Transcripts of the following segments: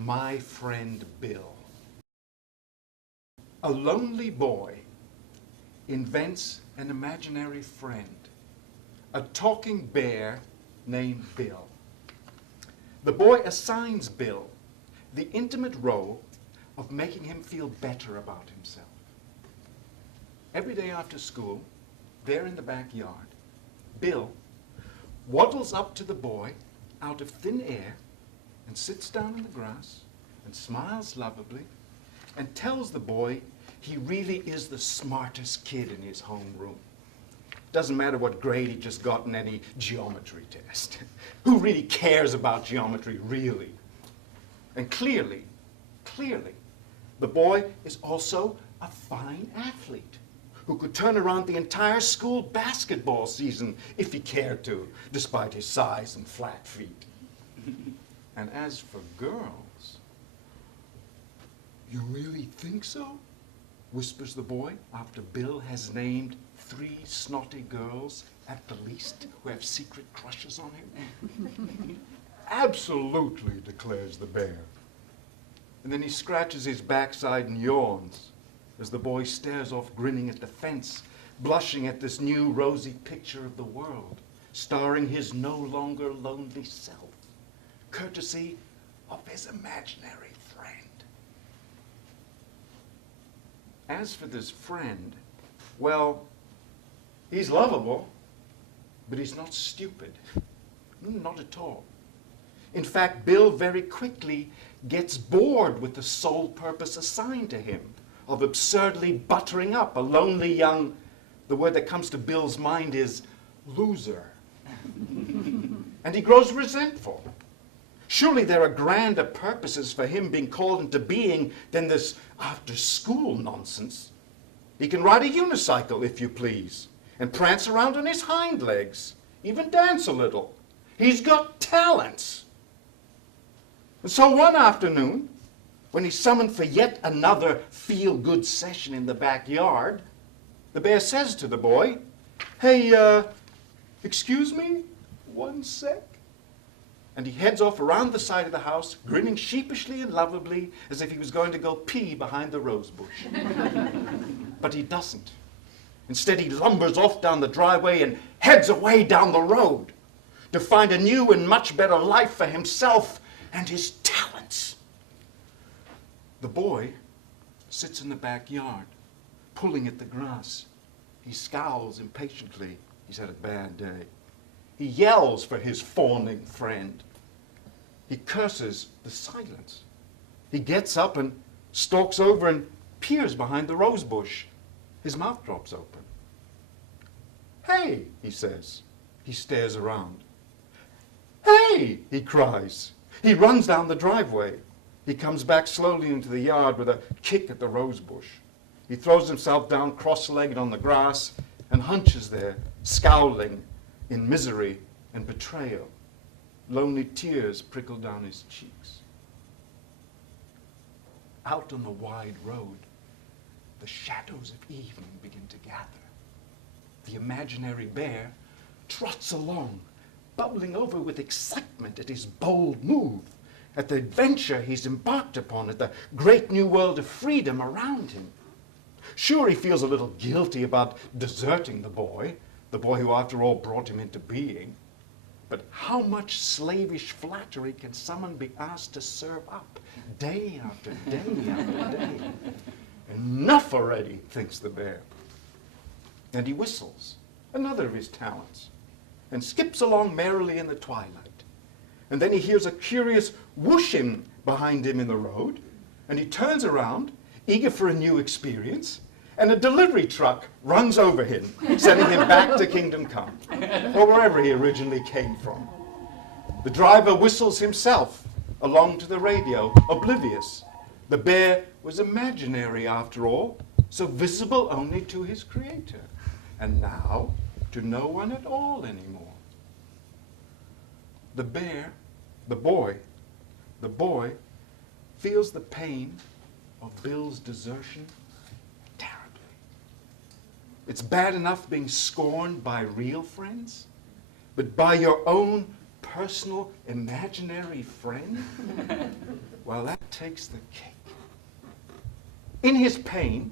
My Friend Bill. A lonely boy invents an imaginary friend, a talking bear named Bill. The boy assigns Bill the intimate role of making him feel better about himself. Every day after school, there in the backyard, Bill waddles up to the boy out of thin air and sits down in the grass and smiles lovably and tells the boy he really is the smartest kid in his homeroom. Doesn't matter what grade he just got in any geometry test. Who really cares about geometry, really? And clearly, the boy is also a fine athlete who could turn around the entire school basketball season if he cared to, despite his size and flat feet. And as for girls, you really think so? Whispers the boy after Bill has named 3 snotty girls at the least who have secret crushes on him. Absolutely, declares the bear. And then he scratches his backside and yawns as the boy stares off grinning at the fence, blushing at this new rosy picture of the world, starring his no longer lonely self, courtesy of his imaginary friend. As for this friend, well, he's lovable, but he's not stupid. Not at all. In fact, Bill very quickly gets bored with the sole purpose assigned to him of absurdly buttering up a lonely young, the word that comes to Bill's mind is loser. And he grows resentful. Surely there are grander purposes for him being called into being than this after-school nonsense. He can ride a unicycle, if you please, and prance around on his hind legs, even dance a little. He's got talents. And so one afternoon, when he's summoned for yet another feel-good session in the backyard, the bear says to the boy, "Hey, excuse me, one sec?" And he heads off around the side of the house, grinning sheepishly and lovably as if he was going to go pee behind the rose bush. But he doesn't. Instead, he lumbers off down the driveway and heads away down the road to find a new and much better life for himself and his talents. The boy sits in the backyard, pulling at the grass. He scowls impatiently. He's had a bad day. He yells for his fawning friend. He curses the silence. He gets up and stalks over and peers behind the rose bush. His mouth drops open. "Hey," he says. He stares around. "Hey," he cries. He runs down the driveway. He comes back slowly into the yard with a kick at the rose bush. He throws himself down cross-legged on the grass and hunches there, scowling in misery and betrayal. Lonely tears prickle down his cheeks. Out on the wide road, the shadows of evening begin to gather. The imaginary bear trots along, bubbling over with excitement at his bold move, at the adventure he's embarked upon, at the great new world of freedom around him. Sure, he feels a little guilty about deserting the boy who after all brought him into being. But how much slavish flattery can someone be asked to serve up day after day after day? Enough already, thinks the bear. And he whistles, another of his talents, and skips along merrily in the twilight. And then he hears a curious whooshing behind him in the road, and he turns around, eager for a new experience, and a delivery truck runs over him, sending him back to Kingdom Come, or wherever he originally came from. The driver whistles himself along to the radio, oblivious. The bear was imaginary after all, so visible only to his creator, and now to no one at all anymore. The boy feels the pain of Bill's desertion terribly. It's bad enough being scorned by real friends, but by your own personal imaginary friend? Well, that takes the cake. In his pain,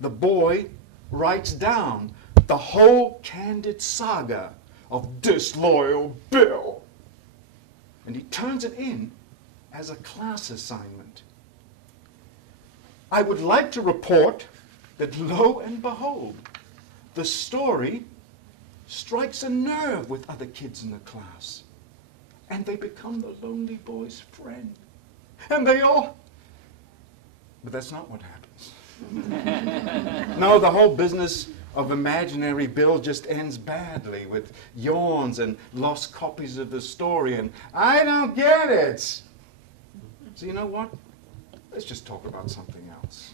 the boy writes down the whole candid saga of disloyal Bill. And he turns it in as a class assignment. I would like to report that, lo and behold, the story strikes a nerve with other kids in the class. And they become the lonely boy's friend. And they all... But that's not what happens. No, the whole business of imaginary Bill just ends badly with yawns and lost copies of the story and, I don't get it. So you know what? Let's just talk about something else.